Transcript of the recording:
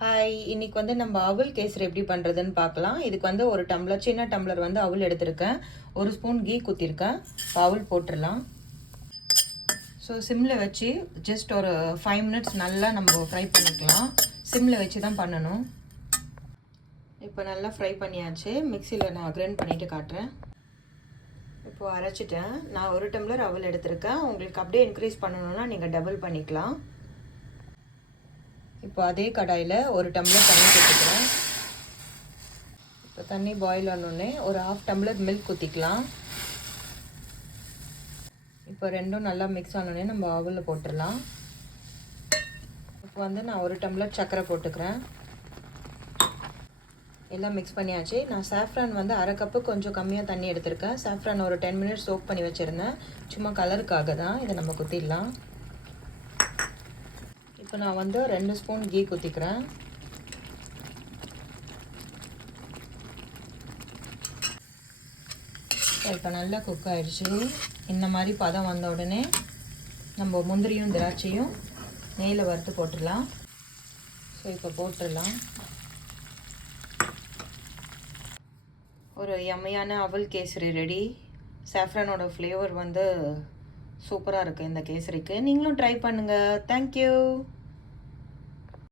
Hi, இன்னைக்கு வந்து நம்ம அவல் கேசரி எப்படி பண்ணுறதுன்னு பார்க்கலாம். இதுக்கு வந்து ஒரு டம்ளர், சின்ன டம்ளர் வந்து அவல் எடுத்திருக்கேன். ஒரு ஸ்பூன் கீ ஊற்றிருக்கேன். அவல் போட்டுடலாம். ஸோ சிம்மில் வச்சு ஜஸ்ட் ஒரு 5 மினிட்ஸ் நல்லா நம்ம ஃப்ரை பண்ணிக்கலாம். சிம்மில் வச்சு தான் பண்ணணும். இப்போ நல்லா ஃப்ரை பண்ணியாச்சு. மிக்சியில் நான் கிரைண்ட் பண்ணிவிட்டு காட்டுறேன். இப்போது அரைச்சிட்டேன். நான் ஒரு டம்ளர் அவல் எடுத்திருக்கேன். உங்களுக்கு அப்படியே இன்க்ரீஸ் பண்ணணுன்னா நீங்கள் டபுள் பண்ணிக்கலாம். இப்போ அதே கடாயில் ஒரு டம்ளர் தண்ணி ஊற்றிக்கிறேன். இப்போ தண்ணி பாயில் ஆனோடனே ஒரு 1/2 டம்ளர் மில்க் ஊற்றிக்கலாம். இப்போ ரெண்டும் நல்லா மிக்ஸ் ஆனோடனே நம்ம அவலில் போட்டுடலாம். இப்போ வந்து நான் ஒரு டம்ளர் சர்க்கரை போட்டுக்கிறேன். எல்லாம் மிக்ஸ் பண்ணியாச்சு. நான் சாஃப்ரான் வந்து அரை கப்பு கொஞ்சம் கம்மியாக தண்ணி எடுத்திருக்கேன். சாஃப்ரான் ஒரு 10 மினிட்ஸ் சோக் பண்ணி வச்சுருந்தேன். சும்மா கலருக்காக தான். இதை நம்ம குத்திடலாம். இப்போ நான் வந்து 2 ஸ்பூன் கீ ஊற்றிக்கிறேன். இப்போ நல்லா குக் ஆகிடுச்சு. இந்த மாதிரி பதம் வந்த உடனே நம்ம முந்திரியும் திராட்சையும் நெய்யில் வறுத்து போட்டுடலாம். ஸோ இப்போ போட்டுடலாம். ஒரு யம்மையான அவல் கேசரி ரெடி. சாஃப்ரானோட ஃப்ளேவர் வந்து சூப்பராக இருக்குது இந்த கேசரிக்கு. நீங்களும் ட்ரை பண்ணுங்கள். தேங்க்யூ.